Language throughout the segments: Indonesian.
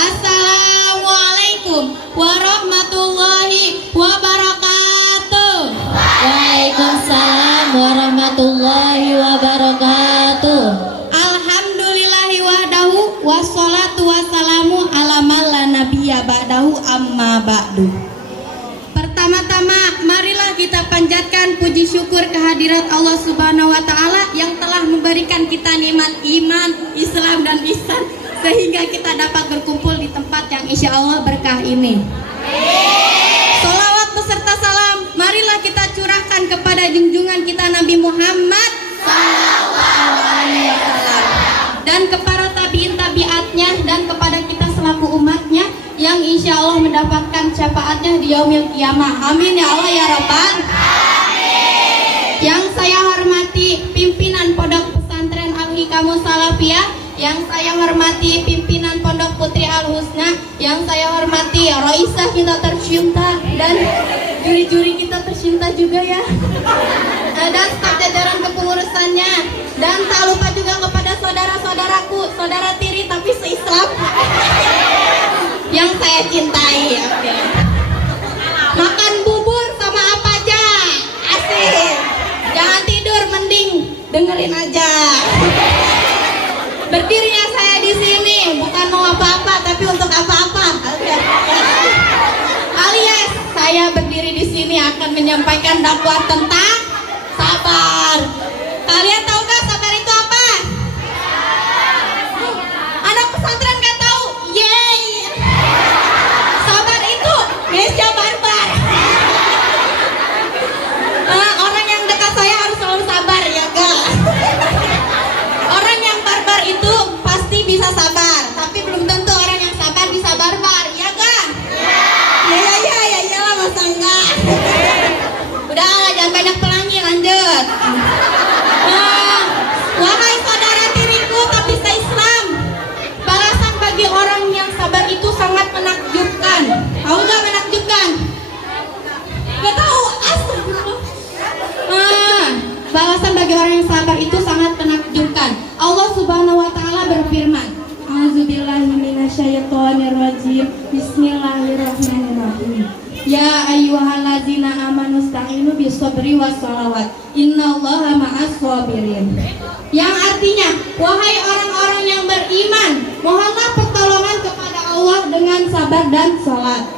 Assalamualaikum warahmatullahi wabarakatuh. Waalaikumsalam warahmatullahi wabarakatuh. Alhamdulillahi wahdahu wassalatu wassalamu ala man la nabiyya ba'dahu amma ba'du. Pertama-tama marilah kita panjatkan puji syukur kehadirat Allah Subhanahu wa taala yang telah memberikan kita nikmat iman, Islam dan ihsan sehingga kita dapat berkumpul di tempat yang insya Allah berkah ini. Salawat beserta salam marilah kita curahkan kepada junjungan kita Nabi Muhammad SAW dan kepada tabiin tabiatnya dan kepada kita selaku umatnya yang insya Allah mendapatkan syafaatnya di yaumil kiamah. Amin ya Allah ya Rabbal. Yang saya hormati pimpinan Pondok Pesantren Al-Hikamus Salafiyah, yang saya hormati pimpinan Pondok Putri Al-Husna, yang saya hormati Raisah kita tercinta dan juri-juri kita tercinta juga ya, dan staf jajaran kepengurusannya, dan tak lupa juga kepada saudara-saudaraku, saudara tiri tapi se-Islam yang saya cintai. Oke. Makan bubur sama apa aja, asik. Jangan tidur, mending dengerin aja. Berdirinya saya di sini bukan mau apa-apa, tapi untuk apa-apa. Alias saya berdiri di sini akan menyampaikan dakwah tentang sabar. Kalian tahu nggak sabar itu apa? Anak pesantren nggak tahu? Yeay. Sabar itu Nesya barbar. Orang yang dekat saya harus selalu sabar ya kak. Orang yang barbar itu pasti bisa sabar, tapi belum tentu orang yang sabar bisa barbar, ya kak? Ya iyalah masa enggak. Udah jangan banyak pelangi, lanjut. Wahai saudara tiriku tapi se-Islam, balasan bagi orang yang sabar itu sangat menakjubkan. Tahu nggak menakjubkan? Nggak tahu, astagfirullah. Balasan bagi orang yang sabar itu sangat menakjubkan. Allah Subhanahu wa taala berfirman, A'udzubillahi minasyaitonirrajim. Bismillahirrahmanirrahim. Ya ayyuhallazina amanu sta'inu bishabri wassalawat. Innallaha ma'as shabirin. Yang artinya, wahai orang-orang yang beriman, mohonlah pertolongan kepada Allah dengan sabar dan salat.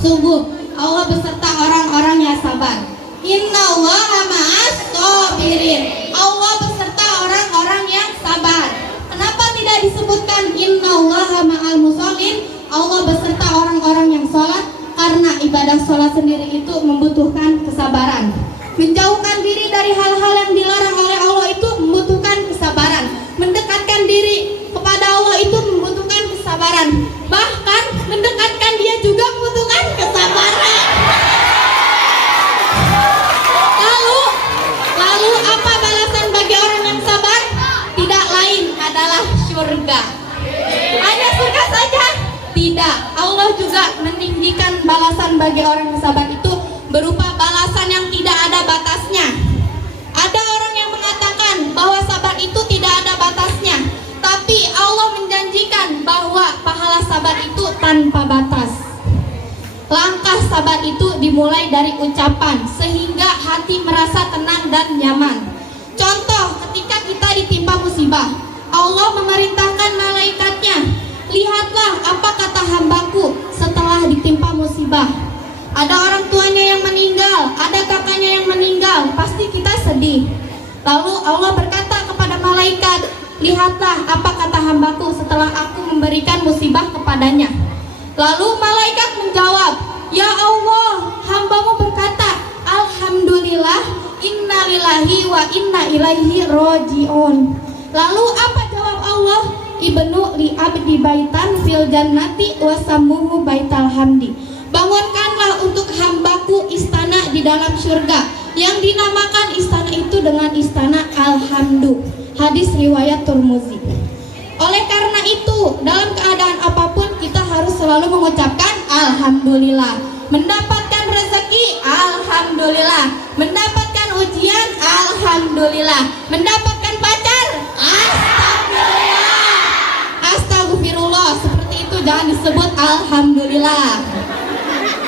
Sungguh Allah beserta orang-orang yang sabar. Innallaha ma'as shabirin. Allah beserta orang-orang yang sabar. Kenapa tidak disebutkan innallaha ma'al musallin? Allah beserta orang-orang yang sholat, karena ibadah sholat sendiri itu membutuhkan kesabaran. Menjauhkan diri dari hal-hal yang dilarang oleh Allah itu membutuhkan kesabaran. Mendekatkan diri kepada Allah itu membutuhkan kesabaran. Bahkan mendekatkan Dia juga membutuhkan kesabaran. Lalu apa balasan bagi orang yang sabar? Tidak lain adalah surga. Hanya surga saja? Tidak. Allah juga meninggikan balasan bagi orang yang sabar itu berupa balasan yang tidak ada batasnya. Ada orang yang mengatakan bahwa sabar itu tidak ada batasnya, tapi Allah menjanjikan bahwa pahala sabar itu tanpa batas. Langkah sabar itu dimulai dari ucapan sehingga hati merasa tenang dan nyaman. Contoh, ketika kita ditimpa musibah, Allah memerintahkan malaikatnya, lihatlah apa kata hambaku setelah ditimpa musibah. Ada orang tuanya yang meninggal, ada kakaknya yang meninggal, pasti kita sedih. Lalu Allah berkata kepada malaikat, lihatlah apa kata hambaku setelah aku memberikan musibah kepadanya. Lalu malaikat menjawab, ya Allah, hambamu berkata, alhamdulillah, innalillahi wa inna ilaihi roji'un. Lalu apa jawab Allah? Ibnu li abdi baitan fil jannati wasamuhu baital hamdi. Bangunkanlah untuk hambaku istana di dalam surga yang dinamakan istana itu dengan istana Alhamdu. Hadis riwayat Tirmizi. Oleh karena itu, dalam keadaan apapun kita harus selalu mengucapkan alhamdulillah. Mendapatkan rezeki, alhamdulillah. Mendapatkan ujian, alhamdulillah. Mendapatkan pacar, astagfirullah. Astagfirullah, seperti itu jangan disebut alhamdulillah.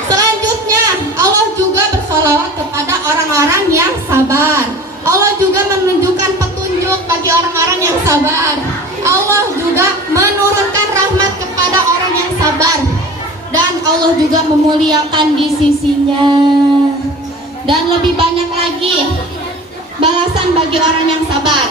Selanjutnya, Allah juga bersolawat kepada orang-orang yang sabar. Allah juga menunjukkan petunjuk bagi orang-orang yang sabar. Allah juga menurunkan rahmat kepada orang yang sabar. Dan Allah juga memuliakan di sisinya. Dan lebih banyak lagi balasan bagi orang yang sabar.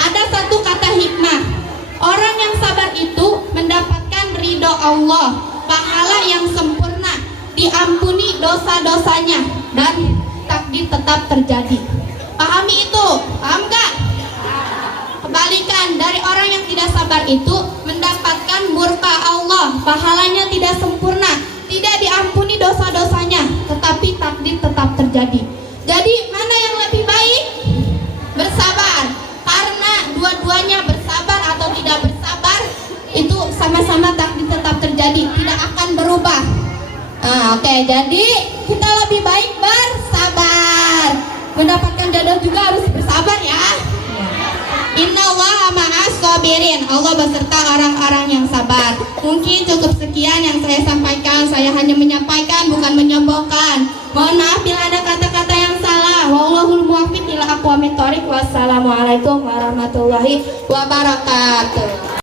Ada satu kata hikmah. Orang yang sabar itu mendapatkan ridho Allah, pahala yang sempurna, diampuni dosa-dosanya, dan takdir tetap terjadi. Pahami itu? Paham gak? Kebalikan dari orang yang tidak sabar itu mendapatkan murka Allah, pahalanya tidak sempurna, tidak diampuni dosa-dosanya, tetapi takdir tetap terjadi. Jadi mana yang lebih baik? Bersabar. Karena dua-duanya bersabar atau tidak bersabar itu sama-sama takdir tetap terjadi, tidak akan berubah. Oke, jadi kita lebih baik bersabar. Mendapatkan jodoh juga harus bersabar ya. Innallaha ma'as sabirin. Allah beserta orang-orang yang sabar. Mungkin cukup sekian yang saya sampaikan. Saya hanya menyampaikan, bukan menyombongkan. Mohon maaf bila ada kata-kata yang salah. Wallahul muwaffiq ila aqwamit thoriq. Wassalamualaikum warahmatullahi wabarakatuh.